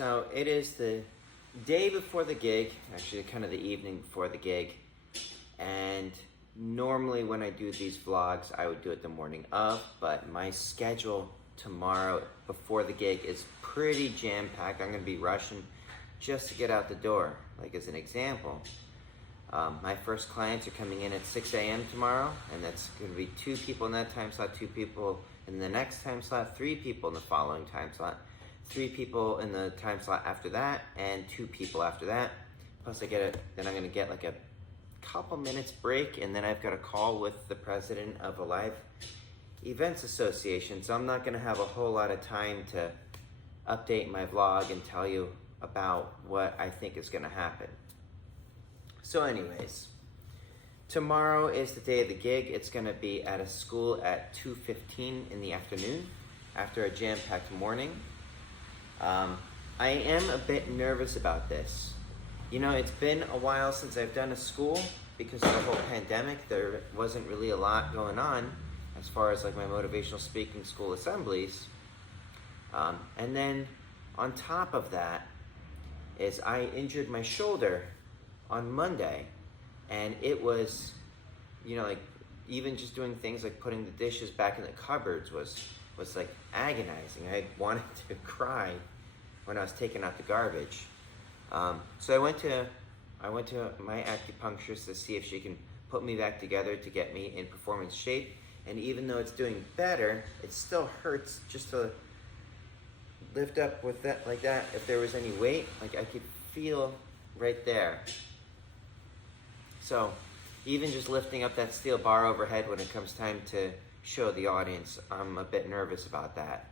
So it is the day before the gig, actually kind of the evening before the gig, and normally when I do these vlogs I would do it the morning of, but my schedule tomorrow before the gig is pretty jam-packed. I'm going to be rushing just to get out the door. Like as an example, my first clients are coming in at 6 a.m. tomorrow, and that's going to be 2 people in that time slot, 2 people in the next time slot, 3 people in the following time slot, 3 people in the time slot after that, and 2 people after that. Plus then I'm gonna get like a couple minutes break, and then I've got a call with the president of a live events association. So I'm not gonna have a whole lot of time to update my vlog and tell you about what I think is gonna happen. So anyways, tomorrow is the day of the gig. It's gonna be at a school at 2:15 in the afternoon after a jam-packed morning. I am a bit nervous about this. You know, it's been a while since I've done a school because of the whole pandemic. There wasn't really a lot going on as far as like my motivational speaking school assemblies. And then on top of that is I injured my shoulder on Monday, and it was, you know, like even just doing things like putting the dishes back in the cupboards was like agonizing. I wanted to cry when I was taking out the garbage. So I went to my acupuncturist to see if she can put me back together to get me in performance shape. And even though it's doing better, it still hurts just to lift up with that like that. If there was any weight, like I could feel right there. So even just lifting up that steel bar overhead when it comes time to show the audience, I'm a bit nervous about that.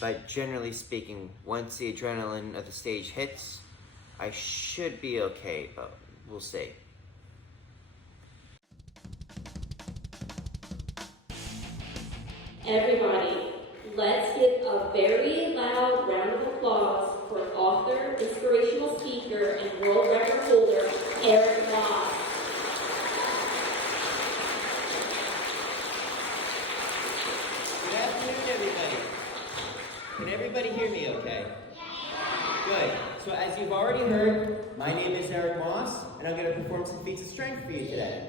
But generally speaking, once the adrenaline of the stage hits, I should be okay, but we'll see. Everybody, let's give a very loud round of applause for author, inspirational speaker, and world record holder, Eric Moss. Good afternoon, everybody. Can everybody hear me okay? Good. So as you've already heard, my name is Eric Moss, and I'm going to perform some feats of strength for you today.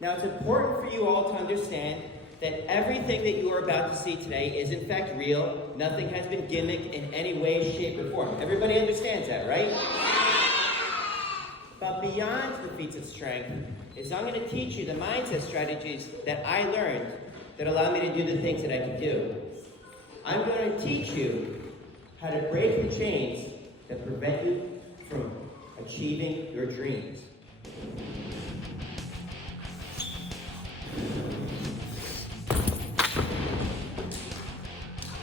Now, it's important for you all to understand that everything that you are about to see today is in fact real. Nothing has been gimmicked in any way, shape, or form. Everybody understands that, right? But beyond the feats of strength is I'm going to teach you the mindset strategies that I learned that allow me to do the things that I can do. I'm going to teach you how to break the chains that prevent you from achieving your dreams.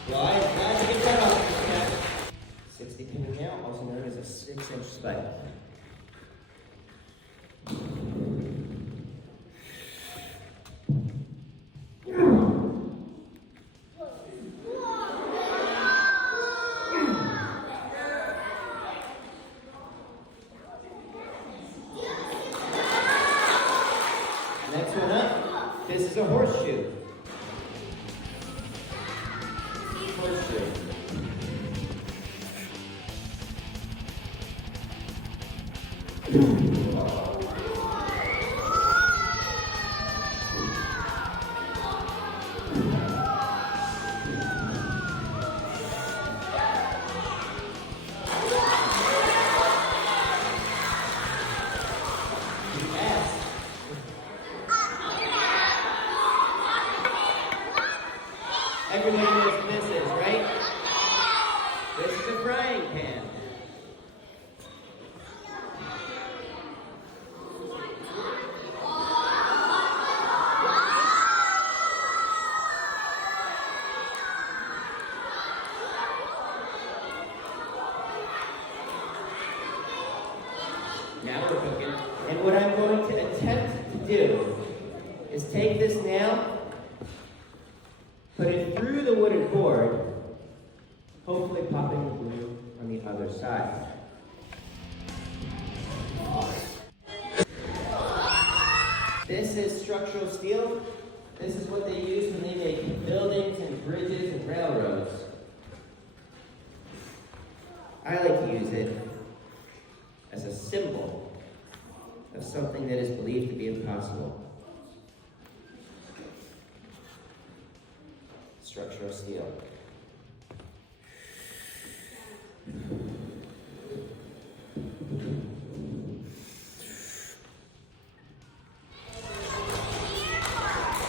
Well, I have got to get that off this cat. 60-pin nail, also known as a 6-inch spike. Next one up, this is a horseshoe. Horseshoe. Everybody knows what this is, right? This is a frying pan. Now we're cooking. And what I'm going to attempt to do is take this nail, put it through the wooden board, hopefully popping the glue on the other side. This is structural steel. This is what they use when they make buildings and bridges and railroads. I like to use it as a symbol of something that is believed to be impossible. Structural steel.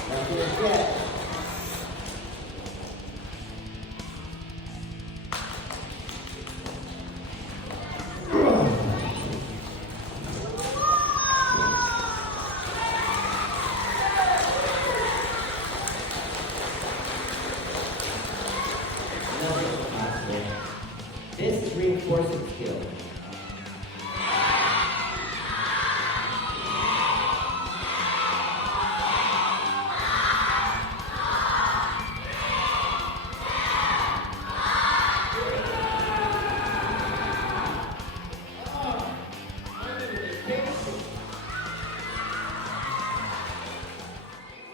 Not finished yet. This is reinforcing skill.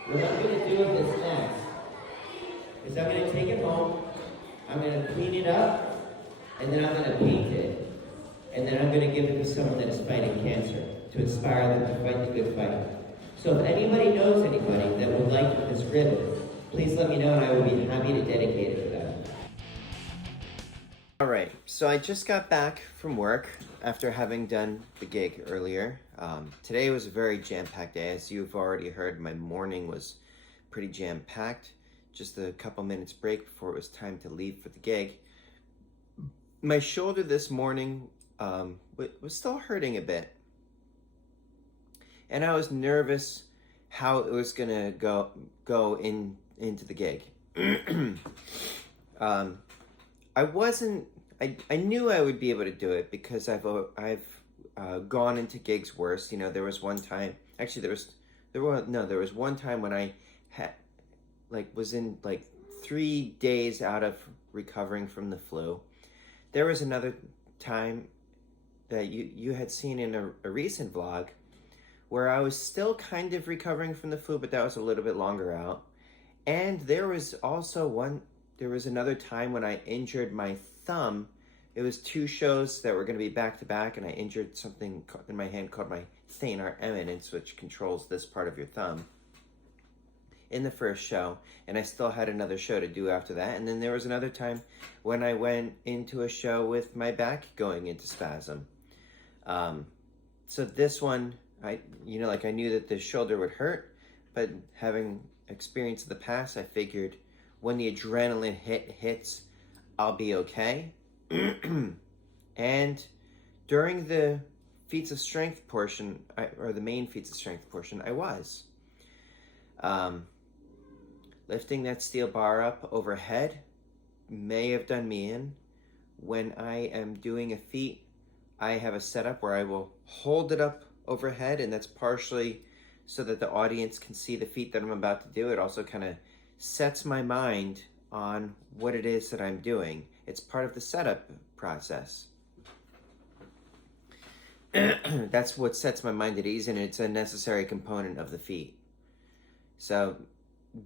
What I'm going to do with this next is I'm going to take it home, I'm going to clean it up, and then I'm going to paint it. And then I'm going to give it to someone that is fighting cancer to inspire them to fight the good fight. So if anybody knows anybody that would like this ribbon, please let me know and I will be happy to dedicate it to them. All right, so I just got back from work after having done the gig earlier. Today was a very jam-packed day. As you've already heard, my morning was pretty jam-packed. Just a couple minutes break before it was time to leave for the gig. My shoulder this morning was still hurting a bit. And I was nervous how it was gonna go into the gig. I knew I would be able to do it because I've gone into gigs worse. You know, there was one time, actually there was one time when I was in 3 days out of recovering from the flu. There was another time that you had seen in a recent vlog where I was still kind of recovering from the flu, but that was a little bit longer out. And there was another time when I injured my thumb. It was 2 shows that were going to be back to back, and I injured something in my hand called my thenar eminence, which controls this part of your thumb, in the first show. And I still had another show to do after that. And then there was another time when I went into a show with my back going into spasm. So this one, I knew that the shoulder would hurt, but having experience in the past, I figured when the adrenaline hits, I'll be okay. And during the feats of strength portion, or the main feats of strength portion, I was. Lifting that steel bar up overhead may have done me in. When I am doing a feat, I have a setup where I will hold it up overhead, and that's partially so that the audience can see the feat that I'm about to do. It also kind of sets my mind on what it is that I'm doing. It's part of the setup process. That's what sets my mind at ease, and it's a necessary component of the feat. So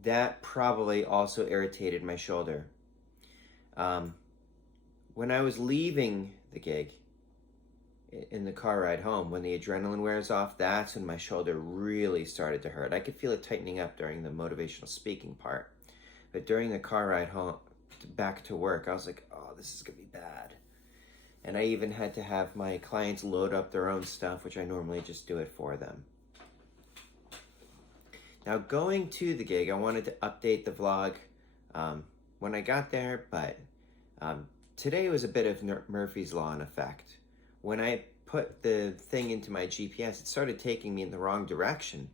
that probably also irritated my shoulder. When I was leaving the gig, in the car ride home, when the adrenaline wears off, that's when my shoulder really started to hurt. I could feel it tightening up during the motivational speaking part. But during the car ride home, back to work, I was like, oh, this is gonna be bad. And I even had to have my clients load up their own stuff, which I normally just do it for them. Now, going to the gig, I wanted to update the vlog when I got there, but today was a bit of Murphy's Law in effect. When I put the thing into my GPS, it started taking me in the wrong direction.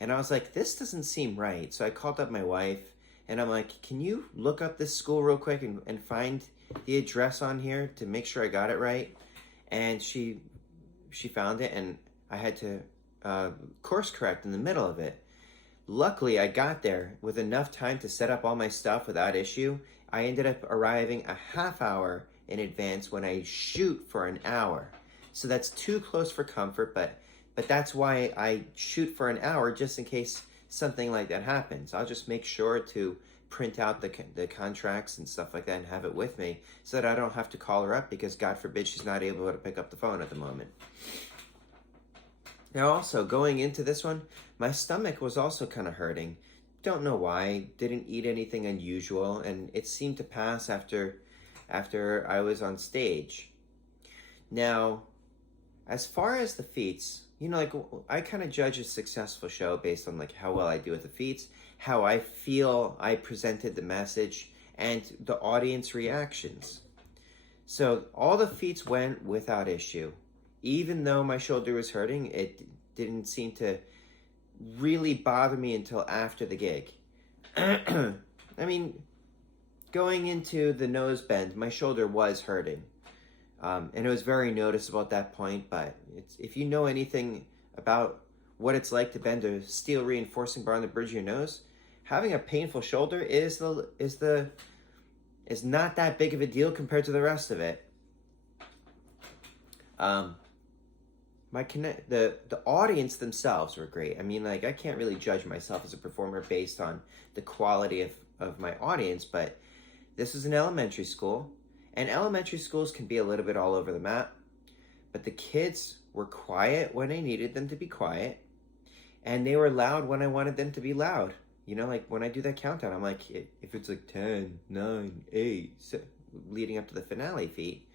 And I was like, this doesn't seem right. So I called up my wife, and I'm like, can you look up this school real quick and find the address on here to make sure I got it right? And she found it, and I had to course correct in the middle of it. Luckily, I got there with enough time to set up all my stuff without issue. I ended up arriving a half hour in advance when I shoot for an hour. So that's too close for comfort, but that's why I shoot for an hour, just in case something like that happens. I'll just make sure to print out the contracts and stuff like that and have it with me so that I don't have to call her up because God forbid she's not able to pick up the phone at the moment. Now also, going into this one, my stomach was also kind of hurting. Don't know why, didn't eat anything unusual, and it seemed to pass after I was on stage. Now, as far as the feats, you know, like, I kind of judge a successful show based on like how well I do with the feats, how I feel I presented the message, and the audience reactions. So all the feats went without issue. Even though my shoulder was hurting, it didn't seem to really bother me until after the gig. I mean, going into the nose bend, my shoulder was hurting. And it was very noticeable at that point, but if you know anything about what it's like to bend a steel reinforcing bar on the bridge of your nose, having a painful shoulder is not that big of a deal compared to the rest of it. The audience themselves were great. I mean, like, I can't really judge myself as a performer based on the quality of my audience, but this is an elementary school, and elementary schools can be a little bit all over the map, but the kids were quiet when I needed them to be quiet, and they were loud when I wanted them to be loud. You know, like, when I do that countdown, I'm like, if it's like 10, 9, 8, 7, leading up to the finale feat,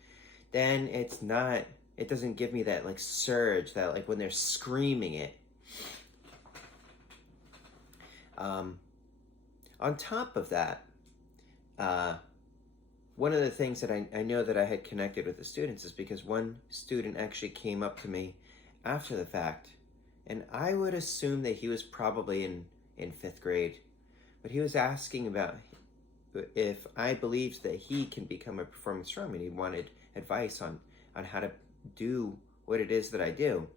then it doesn't give me that like surge that like when they're screaming it. On top of that, one of the things that I know that I had connected with the students is because one student actually came up to me after the fact, and I would assume that he was probably in 5th grade, but he was asking about if I believed that he can become a performing strongman. He wanted advice on how to do what it is that I do,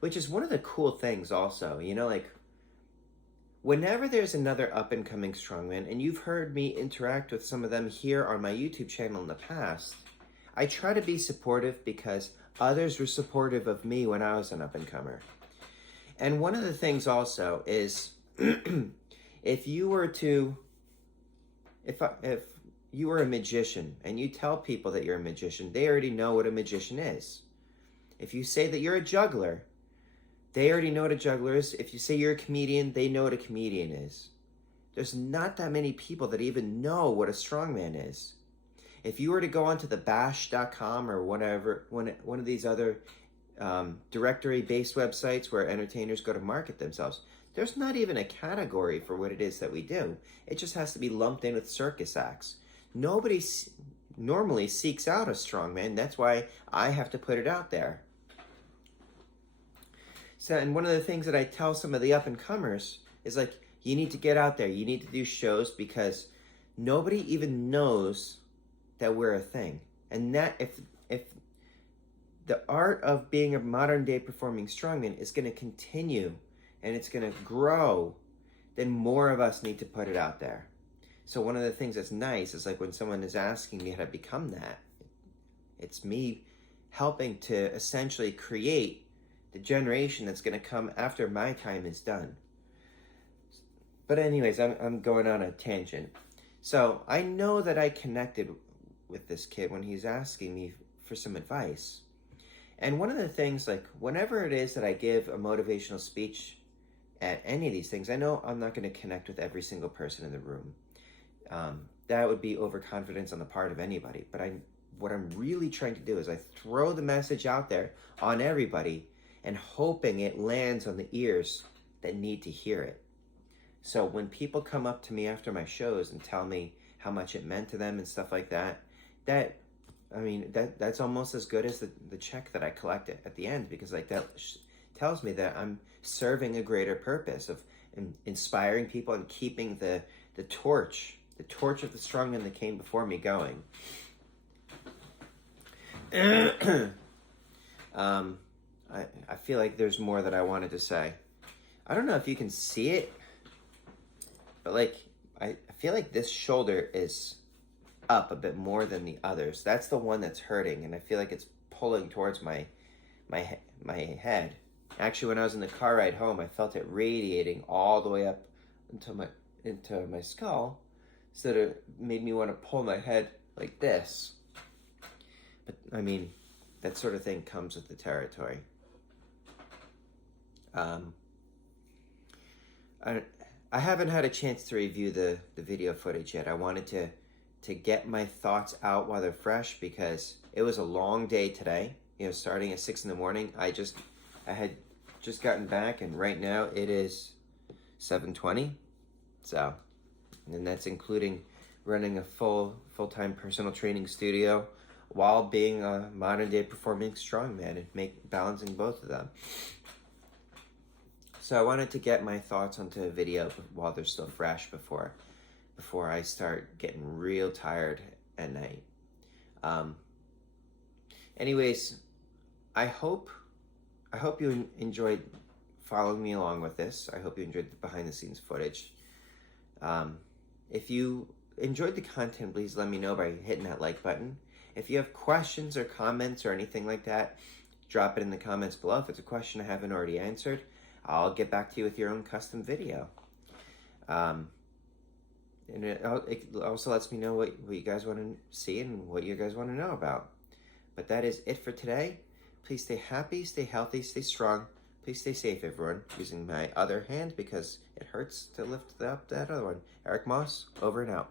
which is one of the cool things also, you know, like, whenever there's another up-and-coming strongman, and you've heard me interact with some of them here on my YouTube channel in the past, I try to be supportive because others were supportive of me when I was an up-and-comer. And one of the things also is, if you were a magician and you tell people that you're a magician, they already know what a magician is. If you say that you're a juggler, they already know what a juggler is. If you say you're a comedian, they know what a comedian is. There's not that many people that even know what a strongman is. If you were to go onto the bash.com or whatever, one of these other directory-based websites where entertainers go to market themselves, there's not even a category for what it is that we do. It just has to be lumped in with circus acts. Nobody normally seeks out a strongman. That's why I have to put it out there. So, and one of the things that I tell some of the up-and-comers is, like, you need to get out there. You need to do shows because nobody even knows that we're a thing. And that if the art of being a modern-day performing strongman is going to continue and it's going to grow, then more of us need to put it out there. So one of the things that's nice is, like, when someone is asking me how to become that, it's me helping to essentially create the generation that's going to come after my time is done. But anyways, I'm going on a tangent. So I know that I connected with this kid when he's asking me for some advice. And one of the things, like, whenever it is that I give a motivational speech at any of these things, I know I'm not going to connect with every single person in the room. That would be overconfidence on the part of anybody. But what I'm really trying to do is I throw the message out there on everybody and hoping it lands on the ears that need to hear it. So when people come up to me after my shows and tell me how much it meant to them and stuff like that, that's almost as good as the check that I collect at the end, because like that tells me that I'm serving a greater purpose of inspiring people and keeping the torch of the strongman that came before me going. I feel like there's more that I wanted to say. I don't know if you can see it, but like I feel like this shoulder is up a bit more than the others. That's the one that's hurting, and I feel like it's pulling towards my head. Actually, when I was in the car ride home, I felt it radiating all the way up into my skull. So it made me want to pull my head like this. But I mean, that sort of thing comes with the territory. I haven't had a chance to review the video footage yet. I wanted to get my thoughts out while they're fresh because it was a long day today. You know, starting at 6 in the morning. I had just gotten back, and right now it is 7:20. So, and that's including running a full-time personal training studio while being a modern day performing strongman and balancing both of them. So I wanted to get my thoughts onto a video while they're still fresh before I start getting real tired at night. Anyways, I hope you enjoyed following me along with this. I hope you enjoyed the behind the scenes footage. If you enjoyed the content, please let me know by hitting that like button. If you have questions or comments or anything like that, drop it in the comments below. If it's a question I haven't already answered, I'll get back to you with your own custom video. And it also lets me know what you guys want to see and what you guys want to know about. But that is it for today. Please stay happy, stay healthy, stay strong. Please stay safe, everyone. Using my other hand because it hurts to lift up that other one. Eric Moss, over and out.